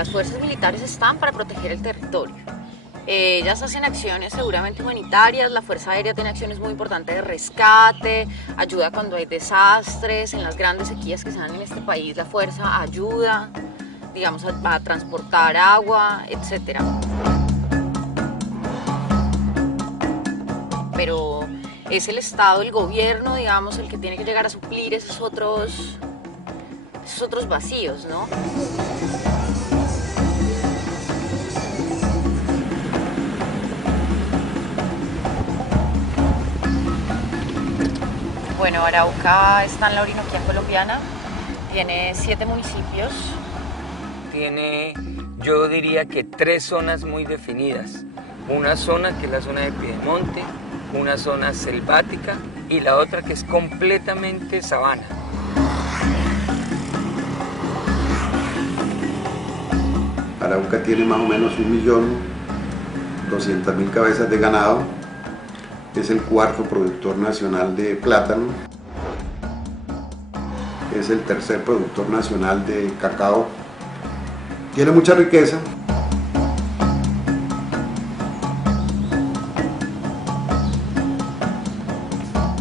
las fuerzas militares están para proteger el territorio. Ellas hacen acciones seguramente humanitarias, la Fuerza Aérea tiene acciones muy importantes de rescate, ayuda cuando hay desastres, en las grandes sequías que se dan en este país, la Fuerza ayuda, digamos, a transportar agua, etc. Pero es el Estado, el gobierno, digamos, el que tiene que llegar a suplir esos otros vacíos, ¿no? Bueno, Arauca está en la Orinoquía colombiana, tiene 7 municipios. Tiene, yo diría que 3 zonas muy definidas. Una zona que es la zona de Piedemonte, una zona selvática y la otra que es completamente sabana. Arauca tiene más o menos 1.200.000 cabezas de ganado. Es el 4º productor nacional de plátano. Es el 3er productor nacional de cacao. Tiene mucha riqueza.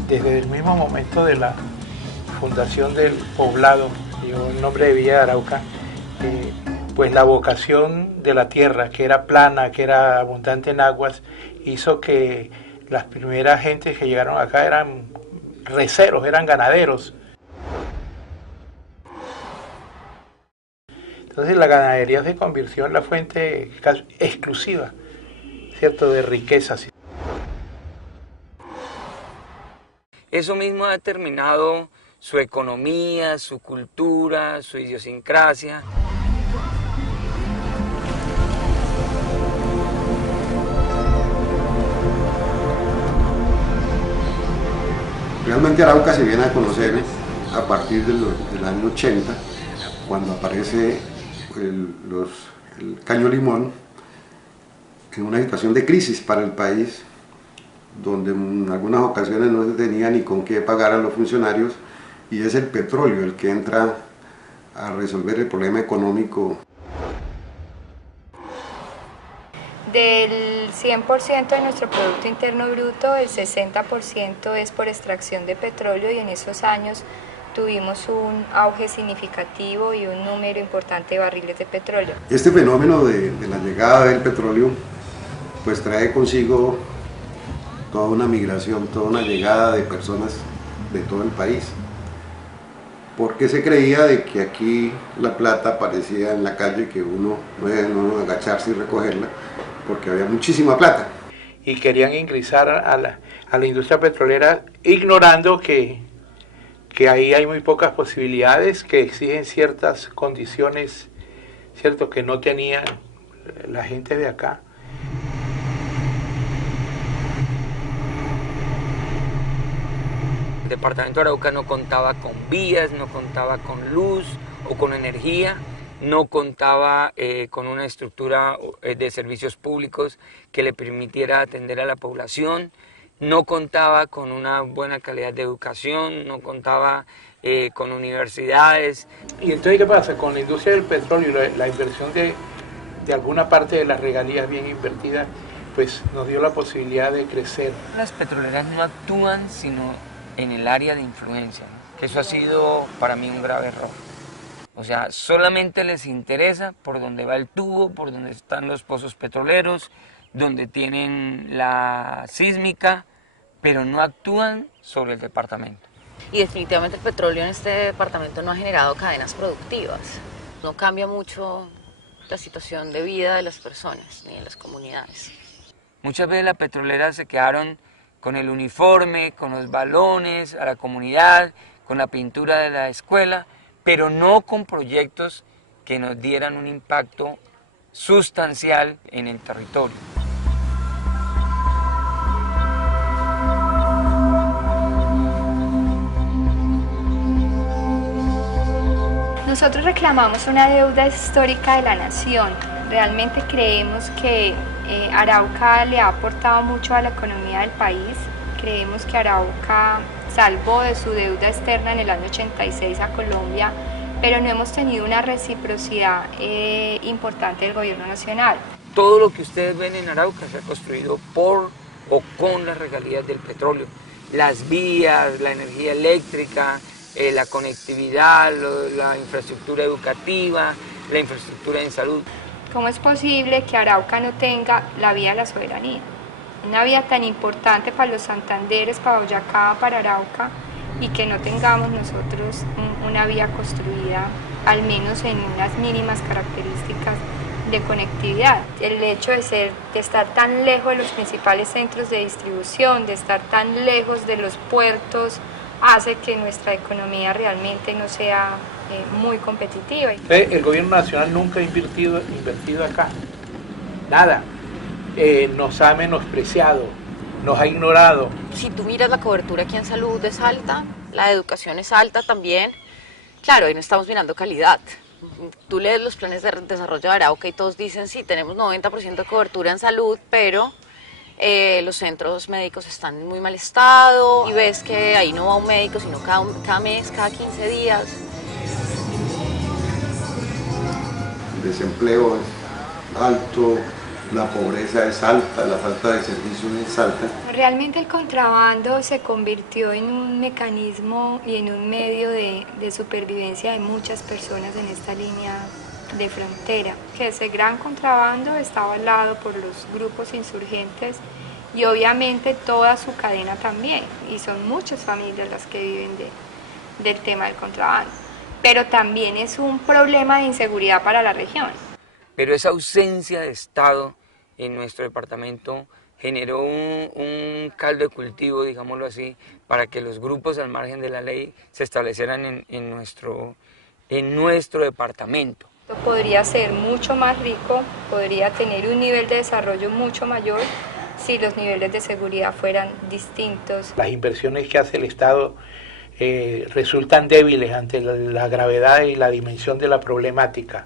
Desde el mismo momento de la fundación del poblado, llevó el nombre de Villa de Arauca, pues la vocación de la tierra, que era plana, que era abundante en aguas, hizo que las primeras gentes que llegaron acá eran receros, eran ganaderos. Entonces la ganadería se convirtió en la fuente exclusiva, ¿cierto?, de riquezas. Eso mismo ha determinado su economía, su cultura, su idiosincrasia. Realmente Arauca se viene a conocer a partir del año 80, cuando aparece el caño limón en una situación de crisis para el país, donde en algunas ocasiones no se tenía ni con qué pagar a los funcionarios, y es el petróleo el que entra a resolver el problema económico. Del 100% de nuestro Producto Interno Bruto, el 60% es por extracción de petróleo, y en esos años tuvimos un auge significativo y un número importante de barriles de petróleo. Este fenómeno de la llegada del petróleo pues trae consigo toda una migración, toda una llegada de personas de todo el país, porque se creía de que aquí la plata aparecía en la calle, que uno no debe agacharse y recogerla, porque había muchísima plata. Y querían ingresar a la industria petrolera ignorando que ahí hay muy pocas posibilidades, que exigen ciertas condiciones, ¿cierto?, que no tenía la gente de acá. El departamento de Arauca no contaba con vías, no contaba con luz o con energía, no contaba con una estructura de servicios públicos que le permitiera atender a la población, no contaba con una buena calidad de educación, no contaba con universidades. Y entonces, ¿qué pasa? Con la industria del petróleo y la inversión de alguna parte de las regalías bien invertidas, pues nos dio la posibilidad de crecer. Las petroleras no actúan sino en el área de influencia, ¿no? Eso ha sido para mí un grave error. O sea, solamente les interesa por dónde va el tubo, por dónde están los pozos petroleros, donde tienen la sísmica, pero no actúan sobre el departamento. Y definitivamente el petróleo en este departamento no ha generado cadenas productivas. No cambia mucho la situación de vida de las personas ni de las comunidades. Muchas veces las petroleras se quedaron con el uniforme, con los balones a la comunidad, con la pintura de la escuela, pero no con proyectos que nos dieran un impacto sustancial en el territorio. Nosotros reclamamos una deuda histórica de la nación. Realmente creemos que Arauca le ha aportado mucho a la economía del país. Creemos que Arauca salvó de su deuda externa en el año 86 a Colombia pero no hemos tenido una reciprocidad importante del gobierno nacional. Todo lo que ustedes ven en Arauca se ha construido por o con las regalías del petróleo. Las vías, la energía eléctrica, la conectividad, la infraestructura educativa, la infraestructura en salud. ¿Cómo es posible que Arauca no tenga la vía de la soberanía? Una vía tan importante para los Santanderes, para Boyacá, para Arauca, y que no tengamos nosotros una vía construida, al menos en unas mínimas características de conectividad. El hecho de estar tan lejos de los principales centros de distribución, de estar tan lejos de los puertos, hace que nuestra economía realmente no sea muy competitiva. El gobierno nacional nunca ha invertido acá, nada. Nos ha menospreciado, nos ha ignorado. Si tú miras la cobertura aquí en salud es alta, la educación es alta también. Claro, ahí no estamos mirando calidad. Tú lees los planes de desarrollo de Arauca y todos dicen, sí, tenemos 90% de cobertura en salud, pero los centros médicos están en muy mal estado y ves que ahí no va un médico, sino cada mes, cada 15 días. El desempleo es alto, la pobreza es alta, la falta de servicios es alta. Realmente el contrabando se convirtió en un mecanismo y en un medio de supervivencia de muchas personas en esta línea de frontera. Que ese gran contrabando está avalado por los grupos insurgentes y obviamente toda su cadena también. Y son muchas familias las que viven del tema del contrabando. Pero también es un problema de inseguridad para la región. Pero esa ausencia de Estado en nuestro departamento generó un caldo de cultivo, digámoslo así, para que los grupos al margen de la ley se establecieran en nuestro departamento. Podría ser mucho más rico, podría tener un nivel de desarrollo mucho mayor si los niveles de seguridad fueran distintos. Las inversiones que hace el Estado resultan débiles ante la gravedad y la dimensión de la problemática.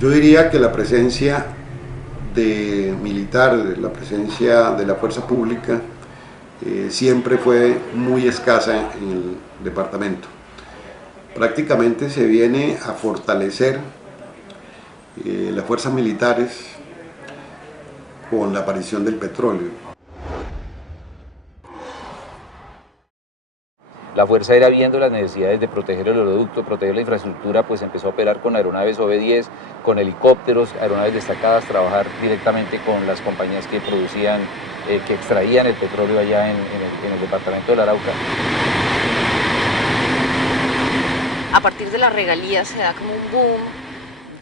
Yo diría que la presencia militar, la presencia de la fuerza pública siempre fue muy escasa en el departamento. Prácticamente se viene a fortalecer las fuerzas militares con la aparición del petróleo. La Fuerza Aérea, viendo las necesidades de proteger el oleoducto, proteger la infraestructura, pues empezó a operar con aeronaves OB-10, con helicópteros, aeronaves destacadas, trabajar directamente con las compañías que producían, que extraían el petróleo allá en el departamento del Arauca. A partir de las regalías se da como un boom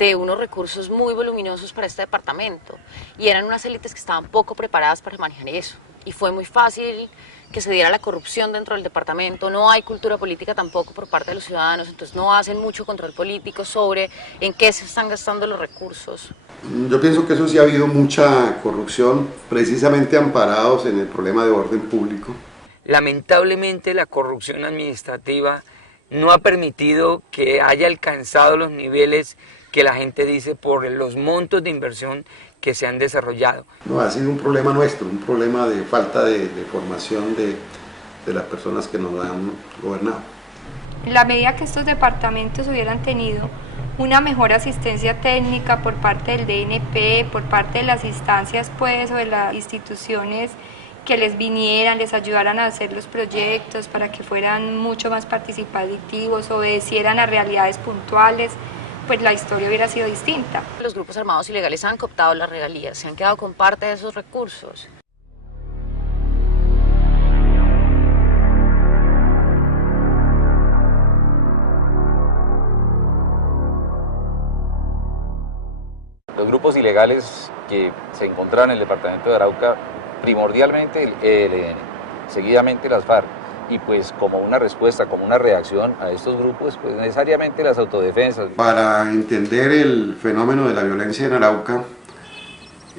de unos recursos muy voluminosos para este departamento y eran unas élites que estaban poco preparadas para manejar eso y fue muy fácil que se diera la corrupción dentro del departamento. No hay cultura política tampoco por parte de los ciudadanos, entonces no hacen mucho control político sobre en qué se están gastando los recursos. Yo pienso que eso sí ha habido mucha corrupción, precisamente amparados en el problema de orden público. Lamentablemente la corrupción administrativa no ha permitido que haya alcanzado los niveles que la gente dice por los montos de inversión que se han desarrollado. No, ha sido un problema nuestro, un problema de falta de formación de las personas que nos han gobernado. En la medida que estos departamentos hubieran tenido una mejor asistencia técnica por parte del DNP, por parte de las instancias pues, o de las instituciones que les vinieran, les ayudaran a hacer los proyectos para que fueran mucho más participativos, obedecieran a realidades puntuales, pues la historia hubiera sido distinta. Los grupos armados ilegales han cooptado las regalías, se han quedado con parte de esos recursos. Los grupos ilegales que se encontraban en el departamento de Arauca, primordialmente el ELN, seguidamente las FARC, y pues como una respuesta, como una reacción a estos grupos, pues necesariamente las autodefensas. Para entender el fenómeno de la violencia en Arauca,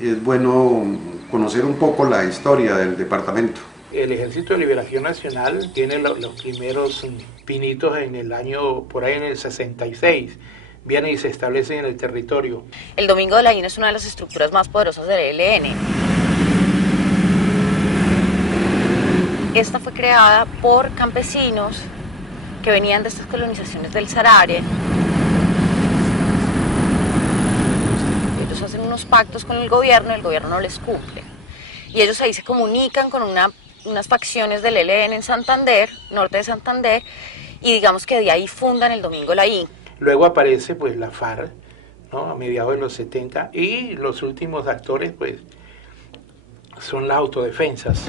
es bueno conocer un poco la historia del departamento. El Ejército de Liberación Nacional tiene los primeros pinitos en el año, por ahí en el 66, vienen y se establecen en el territorio. El Domingo de la INA es una de las estructuras más poderosas del ELN. Esta fue creada por campesinos que venían de estas colonizaciones del Sarare. Ellos hacen unos pactos con el gobierno no les cumple. Y ellos ahí se comunican con unas facciones del ELN en Santander, norte de Santander, y digamos que de ahí fundan el Domingo Laín. Luego aparece pues la FARC, ¿no? A mediados de los 70, y los últimos actores pues son las autodefensas.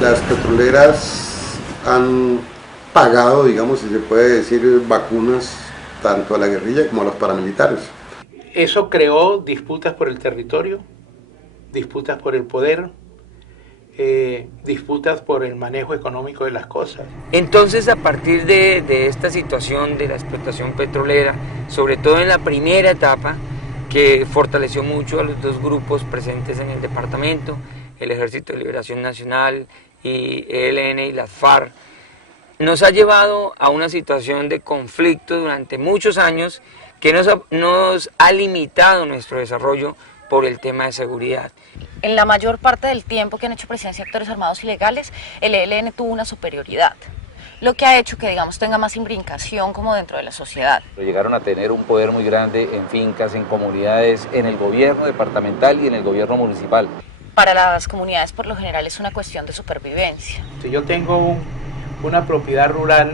Las petroleras han pagado, digamos, si se puede decir, vacunas tanto a la guerrilla como a los paramilitares. Eso creó disputas por el territorio, disputas por el poder, disputas por el manejo económico de las cosas. Entonces, a partir de esta situación de la explotación petrolera, sobre todo en la primera etapa, que fortaleció mucho a los dos grupos presentes en el departamento, el Ejército de Liberación Nacional y ELN y las FARC, nos ha llevado a una situación de conflicto durante muchos años que nos ha limitado nuestro desarrollo por el tema de seguridad. En la mayor parte del tiempo que han hecho presencia actores armados ilegales, el ELN tuvo una superioridad, lo que ha hecho que, digamos, tenga más imbricación como dentro de la sociedad. Llegaron a tener un poder muy grande en fincas, en comunidades, en el gobierno departamental y en el gobierno municipal. Para las comunidades, por lo general, es una cuestión de supervivencia. Si yo tengo una propiedad rural,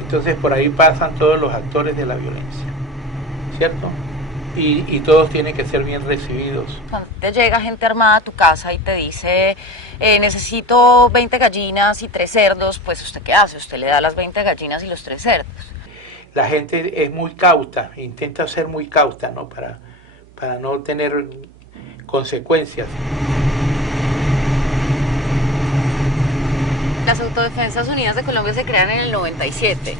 entonces por ahí pasan todos los actores de la violencia, ¿cierto? Y todos tienen que ser bien recibidos. Cuando te llega gente armada a tu casa y te dice, necesito 20 gallinas y 3 cerdos, pues ¿usted qué hace? Usted le da las 20 gallinas y los 3 cerdos. La gente es muy cauta, intenta ser muy cauta, ¿no? Para no tener consecuencias. Las Autodefensas Unidas de Colombia se crean en el 97.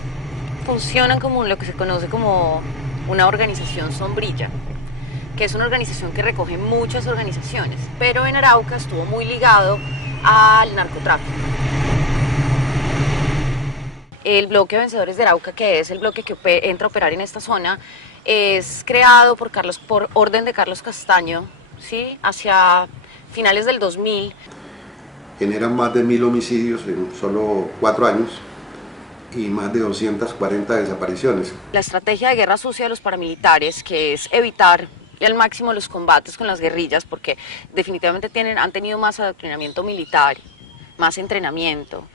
Funcionan como lo que se conoce como una organización sombrilla, que es una organización que recoge muchas organizaciones, pero en Arauca estuvo muy ligado al narcotráfico. El bloque Vencedores de Arauca, que es el bloque que entra a operar en esta zona, es creado por orden de Carlos Castaño, ¿sí? Hacia finales del 2000. Generan más de 1000 homicidios en solo 4 años y más de 240 desapariciones. La estrategia de guerra sucia de los paramilitares, que es evitar al máximo los combates con las guerrillas, porque definitivamente han tenido más adoctrinamiento militar, más entrenamiento,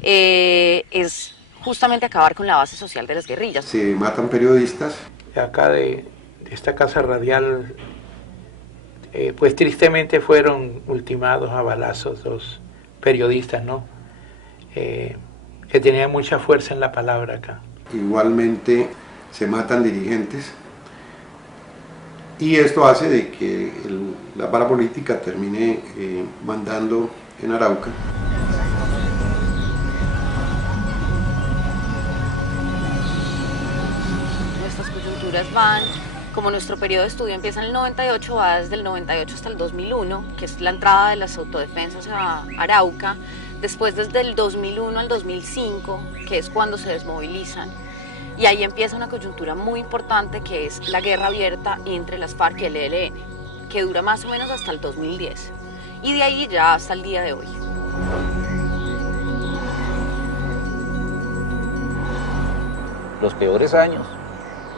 es justamente acabar con la base social de las guerrillas. Se matan periodistas. Acá de esta casa radial, pues tristemente fueron ultimados a balazos 2 periodistas, ¿no? Que tenían mucha fuerza en la palabra acá. Igualmente se matan dirigentes y esto hace de que la parapolítica termine mandando en Arauca. Nuestras coyunturas van, como nuestro periodo de estudio empieza en el 98, va desde el 98 hasta el 2001, que es la entrada de las autodefensas a Arauca. Después desde el 2001 al 2005, que es cuando se desmovilizan. Y ahí empieza una coyuntura muy importante que es la guerra abierta entre las FARC y el ELN, que dura más o menos hasta el 2010. Y de ahí ya hasta el día de hoy. Los peores años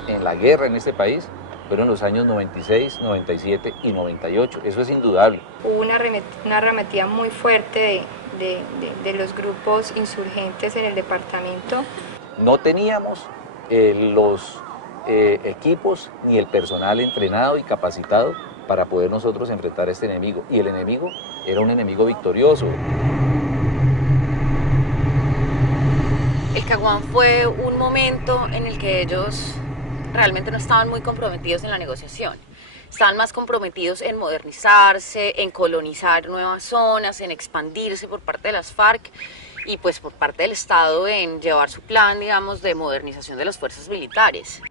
en la guerra en este país fueron los años 96, 97 y 98. Eso es indudable. Hubo una arremetida muy fuerte de los grupos insurgentes en el departamento. No teníamos los equipos ni el personal entrenado y capacitado para poder nosotros enfrentar a este enemigo. Y el enemigo era un enemigo victorioso. El Caguán fue un momento en el que ellos realmente no estaban muy comprometidos en la negociación. Estaban más comprometidos en modernizarse, en colonizar nuevas zonas, en expandirse por parte de las FARC y pues por parte del Estado en llevar su plan, digamos, de modernización de las fuerzas militares.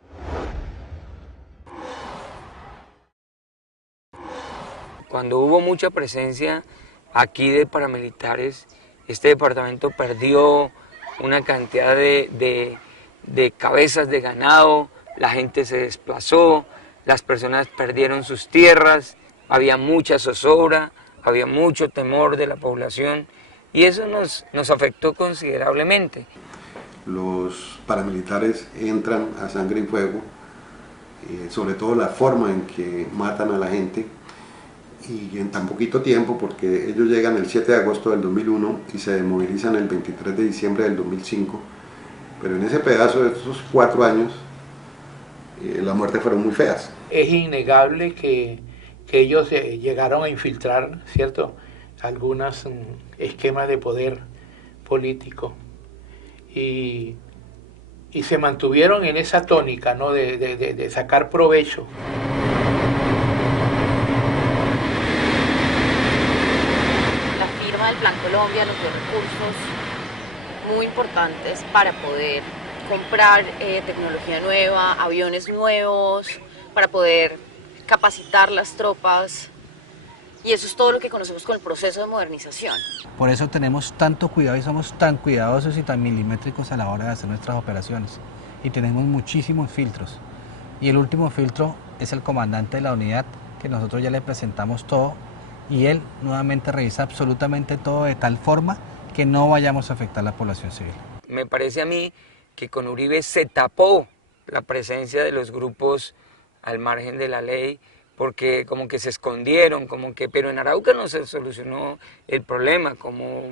Cuando hubo mucha presencia aquí de paramilitares, este departamento perdió una cantidad de cabezas de ganado, la gente se desplazó, las personas perdieron sus tierras, había mucha zozobra, había mucho temor de la población y eso nos afectó considerablemente. Los paramilitares entran a sangre y fuego, sobre todo la forma en que matan a la gente, y en tan poquito tiempo, porque ellos llegan el 7 de agosto del 2001 y se desmovilizan el 23 de diciembre del 2005, pero en ese pedazo de esos 4 años las muertes fueron muy feas. Es innegable que ellos llegaron a infiltrar, ¿cierto?, algunos esquemas de poder político y se mantuvieron en esa tónica, ¿no?, de sacar provecho. La firma del Plan Colombia nos dio recursos muy importantes para poder comprar tecnología nueva, aviones nuevos, para poder capacitar las tropas, y eso es todo lo que conocemos con el proceso de modernización. Por eso tenemos tanto cuidado y somos tan cuidadosos y tan milimétricos a la hora de hacer nuestras operaciones, y tenemos muchísimos filtros, y el último filtro es el comandante de la unidad, que nosotros ya le presentamos todo y él nuevamente revisa absolutamente todo de tal forma que no vayamos a afectar a la población civil. Me parece a mí que con Uribe se tapó la presencia de los grupos al margen de la ley, porque como que se escondieron, pero en Arauca no se solucionó el problema como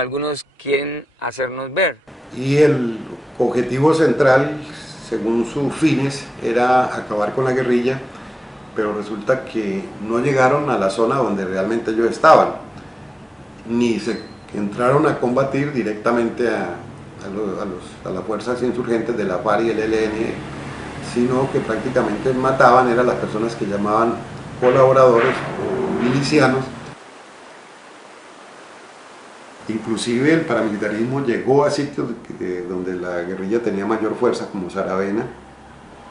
algunos quieren hacernos ver. Y el objetivo central, según sus fines, era acabar con la guerrilla, pero resulta que no llegaron a la zona donde realmente ellos estaban, ni se entraron a combatir directamente a las fuerzas insurgentes de la FARC y el ELN, sino que prácticamente mataban a las personas que llamaban colaboradores o milicianos. Inclusive el paramilitarismo llegó a sitios donde la guerrilla tenía mayor fuerza, como Saravena,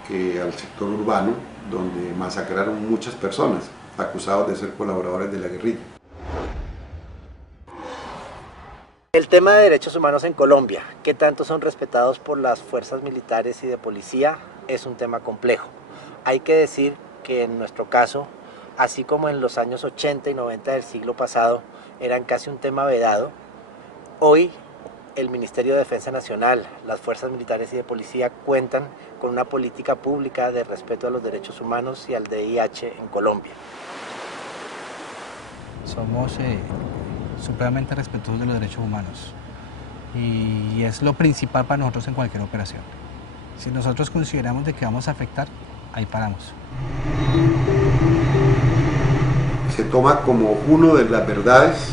al sector urbano, donde masacraron muchas personas acusados de ser colaboradores de la guerrilla. El tema de derechos humanos en Colombia, ¿qué tanto son respetados por las fuerzas militares y de policía? Es un tema complejo. Hay que decir que en nuestro caso, así como en los años 80 y 90 del siglo pasado, eran casi un tema vedado, hoy el Ministerio de Defensa Nacional, las fuerzas militares y de policía cuentan con una política pública de respeto a los derechos humanos y al DIH en Colombia. Somos supremamente respetuosos de los derechos humanos y es lo principal para nosotros en cualquier operación. Si nosotros consideramos de que vamos a afectar, ahí paramos. Se toma como uno de las verdades,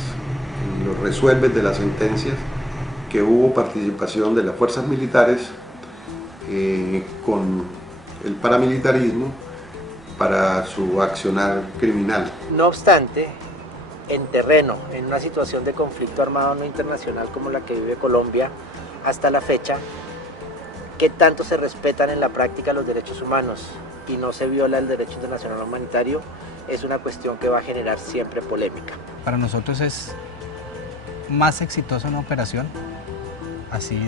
lo resuelve de las sentencias, que hubo participación de las fuerzas militares con el paramilitarismo para su accionar criminal. No obstante, en terreno, en una situación de conflicto armado no internacional como la que vive Colombia, hasta la fecha, ¿qué tanto se respetan en la práctica los derechos humanos y no se viola el derecho internacional humanitario? Es una cuestión que va a generar siempre polémica. Para nosotros es más exitosa una operación, así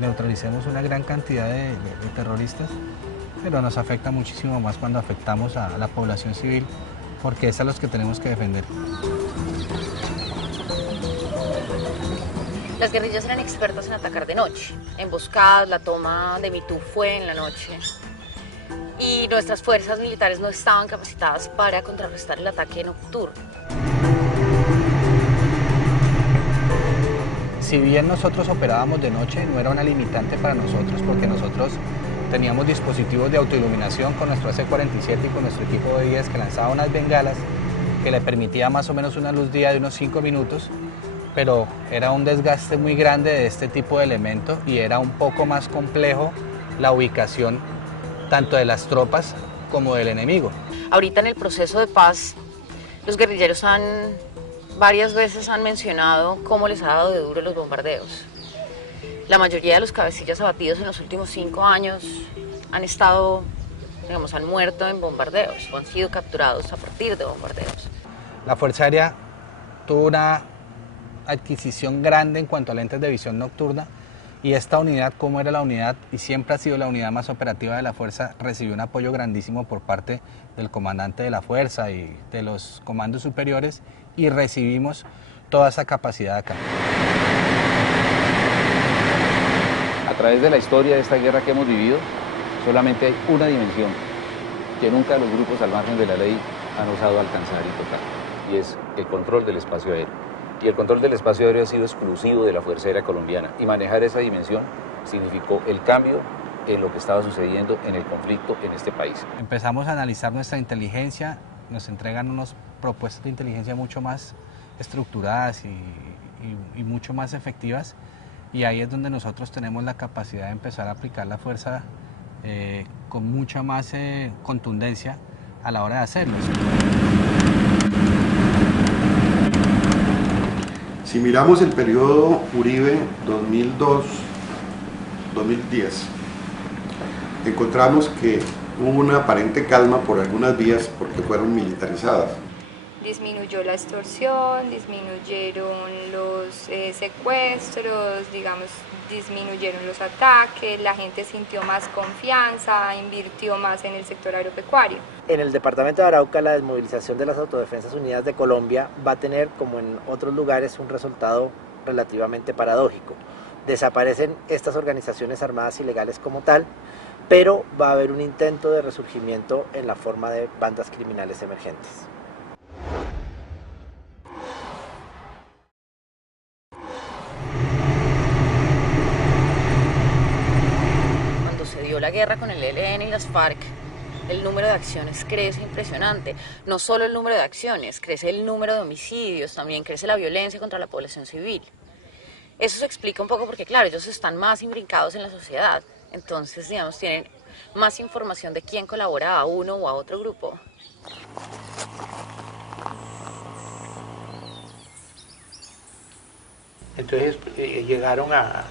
neutralicemos una gran cantidad de terroristas, pero nos afecta muchísimo más cuando afectamos a la población civil, porque es a los que tenemos que defender. Las guerrillas eran expertas en atacar de noche, emboscadas, la toma de Mitú fue en la noche, y nuestras fuerzas militares no estaban capacitadas para contrarrestar el ataque nocturno. Si bien nosotros operábamos de noche, no era una limitante para nosotros, porque nosotros teníamos dispositivos de autoiluminación con nuestro AC-47 y con nuestro equipo de 10 que lanzaba unas bengalas que le permitía más o menos una luz día de unos 5 minutos, pero era un desgaste muy grande de este tipo de elemento y era un poco más complejo la ubicación tanto de las tropas como del enemigo. Ahorita en el proceso de paz, los guerrilleros varias veces han mencionado cómo les ha dado de duro los bombardeos. La mayoría de los cabecillas abatidos en los últimos 5 años han muerto en bombardeos o han sido capturados a partir de bombardeos. La Fuerza Aérea tuvo una adquisición grande en cuanto a lentes de visión nocturna Y esta unidad, como era la unidad y siempre ha sido la unidad más operativa de la fuerza, recibió un apoyo grandísimo por parte del comandante de la fuerza y de los comandos superiores, y recibimos toda esa capacidad acá. A través de la historia de esta guerra que hemos vivido, solamente hay una dimensión que nunca los grupos al margen de la ley han osado alcanzar y tocar, y es el control del espacio aéreo. Y el control del espacio aéreo ha sido exclusivo de la Fuerza Aérea Colombiana, y manejar esa dimensión significó el cambio en lo que estaba sucediendo en el conflicto en este país. Empezamos a analizar nuestra inteligencia, nos entregan unas propuestas de inteligencia mucho más estructuradas y mucho más efectivas, y ahí es donde nosotros tenemos la capacidad de empezar a aplicar la fuerza con mucha más contundencia a la hora de hacerlo. Si miramos el periodo Uribe 2002-2010, encontramos que hubo una aparente calma por algunas vías porque fueron militarizadas. Disminuyó la extorsión, disminuyeron los secuestros, digamos, disminuyeron los ataques, la gente sintió más confianza, invirtió más en el sector agropecuario. En el departamento de Arauca, la desmovilización de las Autodefensas Unidas de Colombia va a tener, como en otros lugares, un resultado relativamente paradójico. Desaparecen estas organizaciones armadas ilegales como tal, pero va a haber un intento de resurgimiento en la forma de bandas criminales emergentes. Cuando se dio la guerra con el ELN y las FARC, el número de acciones crece impresionante. No solo el número de acciones, crece el número de homicidios, también crece la violencia contra la población civil. Eso se explica un poco porque, claro, ellos están más imbricados en la sociedad. Entonces, digamos, tienen más información de quién colabora a uno o a otro grupo. Entonces llegaron a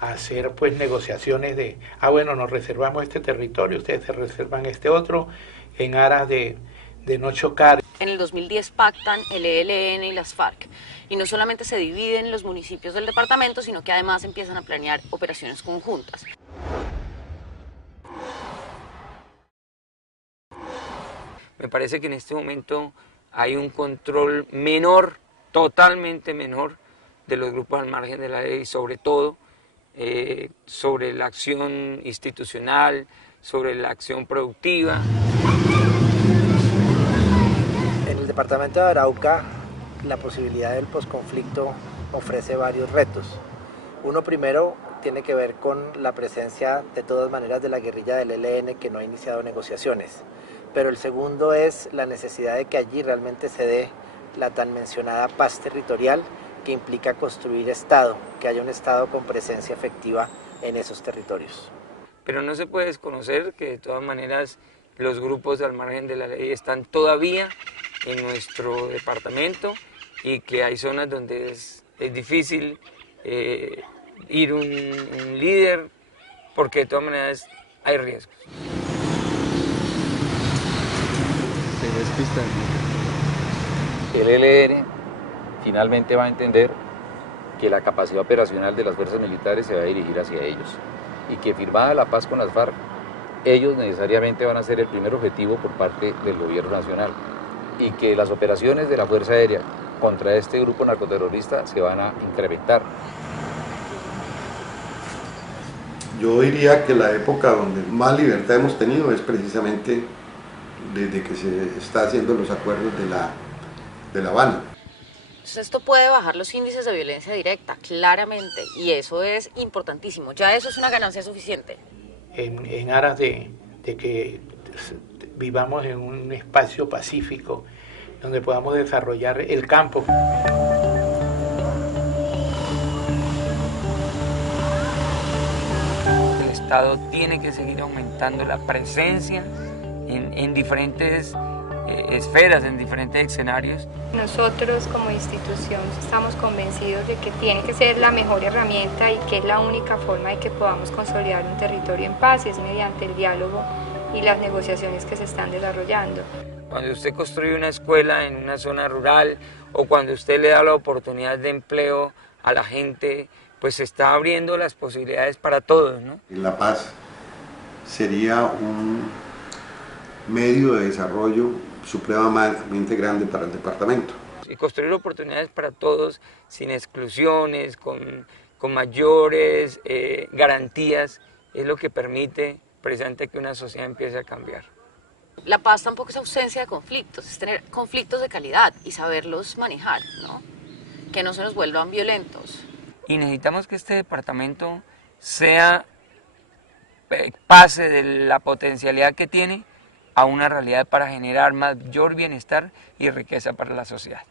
hacer pues negociaciones de, bueno, nos reservamos este territorio, ustedes se reservan este otro, en aras de no chocar. En el 2010 pactan el ELN y las FARC, y no solamente se dividen los municipios del departamento, sino que además empiezan a planear operaciones conjuntas. Me parece que en este momento hay un control menor, totalmente menor, de los grupos al margen de la ley, sobre todo sobre la acción institucional, sobre la acción productiva. En el departamento de Arauca, la posibilidad del posconflicto ofrece varios retos. Uno primero tiene que ver con la presencia de todas maneras de la guerrilla del ELN, que no ha iniciado negociaciones. Pero el segundo es la necesidad de que allí realmente se dé la tan mencionada paz territorial, que implica construir Estado, que haya un Estado con presencia efectiva en esos territorios. Pero no se puede desconocer que de todas maneras los grupos al margen de la ley están todavía en nuestro departamento, y que hay zonas donde es difícil ir un líder, porque de todas maneras hay riesgos. El ELN finalmente va a entender que la capacidad operacional de las fuerzas militares se va a dirigir hacia ellos, y que firmada la paz con las FARC, ellos necesariamente van a ser el primer objetivo por parte del gobierno nacional, y que las operaciones de la Fuerza Aérea contra este grupo narcoterrorista se van a incrementar. Yo diría que la época donde más libertad hemos tenido es precisamente desde que se está haciendo los acuerdos de La Habana. Entonces esto puede bajar los índices de violencia directa, claramente, y eso es importantísimo. Ya eso es una ganancia suficiente. En aras de que vivamos en un espacio pacífico donde podamos desarrollar el campo. El Estado tiene que seguir aumentando la presencia en diferentes esferas, en diferentes escenarios. Nosotros como institución estamos convencidos de que tiene que ser la mejor herramienta y que es la única forma de que podamos consolidar un territorio en paz, y es mediante el diálogo y las negociaciones que se están desarrollando. Cuando usted construye una escuela en una zona rural, o cuando usted le da la oportunidad de empleo a la gente pues se está abriendo las posibilidades para todos, ¿no? La paz sería un medio de desarrollo supremamente grande para el departamento. Y construir oportunidades para todos, sin exclusiones, con mayores garantías, es lo que permite precisamente que una sociedad empiece a cambiar. La paz tampoco es ausencia de conflictos, es tener conflictos de calidad y saberlos manejar, ¿no? Que no se nos vuelvan violentos. Y necesitamos que este departamento pase de la potencialidad que tiene a una realidad para generar mayor bienestar y riqueza para la sociedad.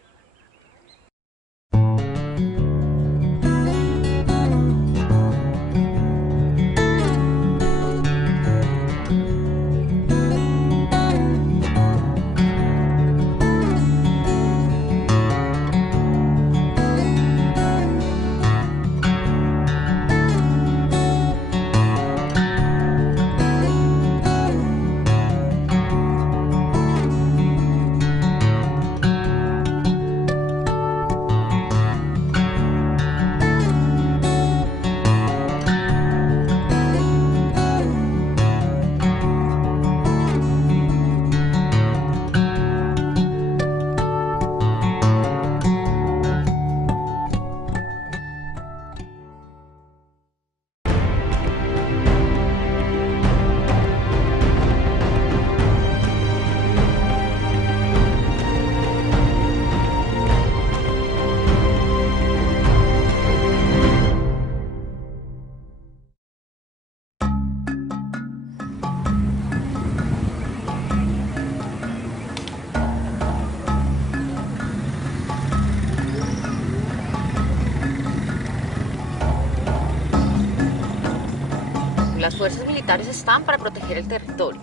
Las fuerzas militares están para proteger el territorio.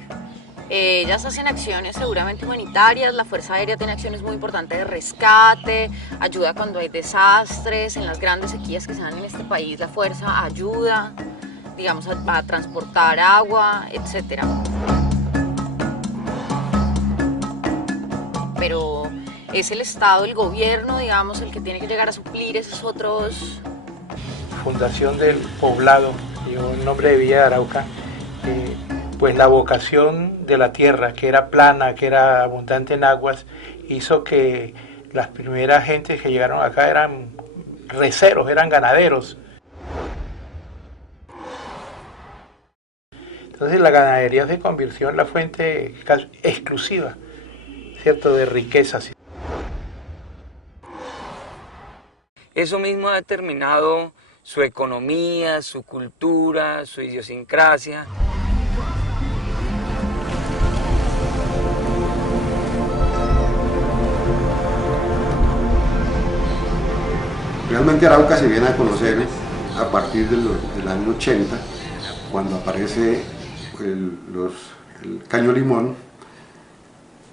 Ellas hacen acciones seguramente humanitarias, la Fuerza Aérea tiene acciones muy importantes de rescate, ayuda cuando hay desastres, en las grandes sequías que se dan en este país, la Fuerza ayuda, digamos, a transportar agua, etc. Pero es el Estado, el gobierno, digamos, el que tiene que llegar a suplir esos otros... Fundación del poblado, llevó el nombre de Villa de Arauca, pues la vocación de la tierra, que era plana, que era abundante en aguas, hizo que las primeras gentes que llegaron acá eran receros, eran ganaderos. Entonces la ganadería se convirtió en la fuente exclusiva, ¿cierto?, de riquezas. Eso mismo ha determinado su economía, su cultura, su idiosincrasia. Realmente Arauca se viene a conocer a partir del año 80, cuando aparece el caño limón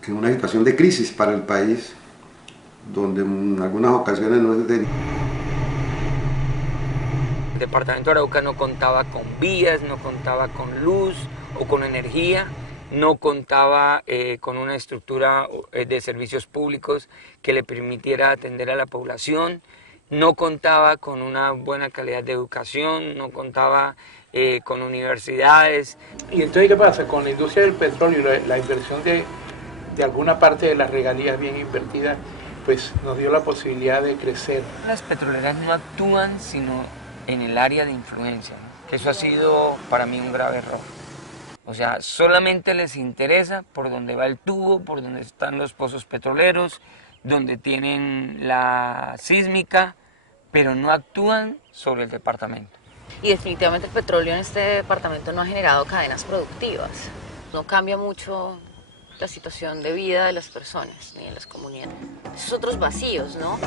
en una situación de crisis para el país, donde en algunas ocasiones no se tenía. El departamento de Arauca no contaba con vías, no contaba con luz o con energía, no contaba con una estructura de servicios públicos que le permitiera atender a la población, no contaba con una buena calidad de educación, no contaba con universidades. ¿Y entonces qué pasa? Con la industria del petróleo, la inversión de alguna parte de las regalías bien invertidas, pues nos dio la posibilidad de crecer. Las petroleras no actúan sino en el área de influencia, ¿no? Que eso ha sido para mí un grave error. O sea, solamente les interesa por dónde va el tubo, por dónde están los pozos petroleros, donde tienen la sísmica, pero no actúan sobre el departamento. Y definitivamente el petróleo en este departamento no ha generado cadenas productivas. No cambia mucho la situación de vida de las personas ni de las comunidades. Esos otros vacíos, ¿no?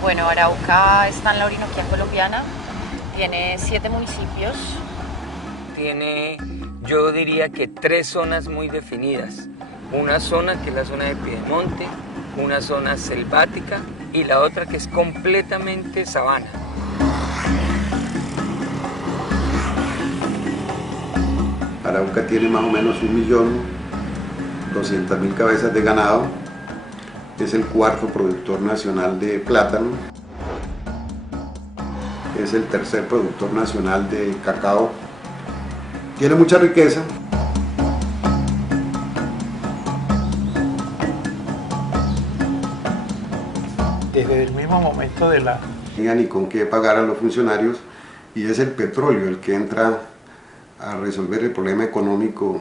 Bueno, Arauca está en la Orinoquía colombiana, tiene 7 municipios. Tiene, yo diría que 3 zonas muy definidas. Una zona que es la zona de Piedemonte, una zona selvática y la otra que es completamente sabana. Arauca tiene más o menos 1.200.000 cabezas de ganado. Es el cuarto productor nacional de plátano. Es el tercer productor nacional de cacao. Tiene mucha riqueza. Desde el mismo momento de la... Ni con qué pagar a los funcionarios, y es el petróleo el que entra a resolver el problema económico.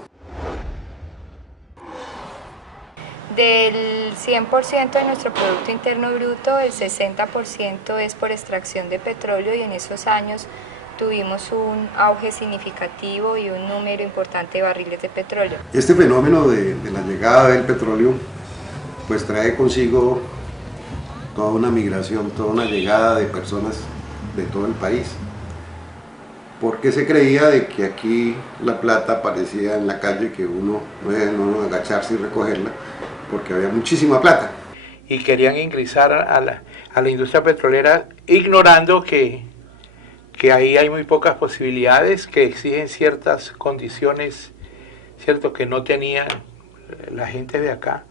Del 100% de nuestro Producto Interno Bruto, el 60% es por extracción de petróleo, y en esos años tuvimos un auge significativo y un número importante de barriles de petróleo. Este fenómeno de la llegada del petróleo pues trae consigo toda una migración, toda una llegada de personas de todo el país, porque se creía de que aquí la plata aparecía en la calle, que uno no debe agacharse y recogerla, porque había muchísima plata. Y querían ingresar a la industria petrolera ignorando que ahí hay muy pocas posibilidades, que exigen ciertas condiciones, cierto, que no tenían la gente de acá.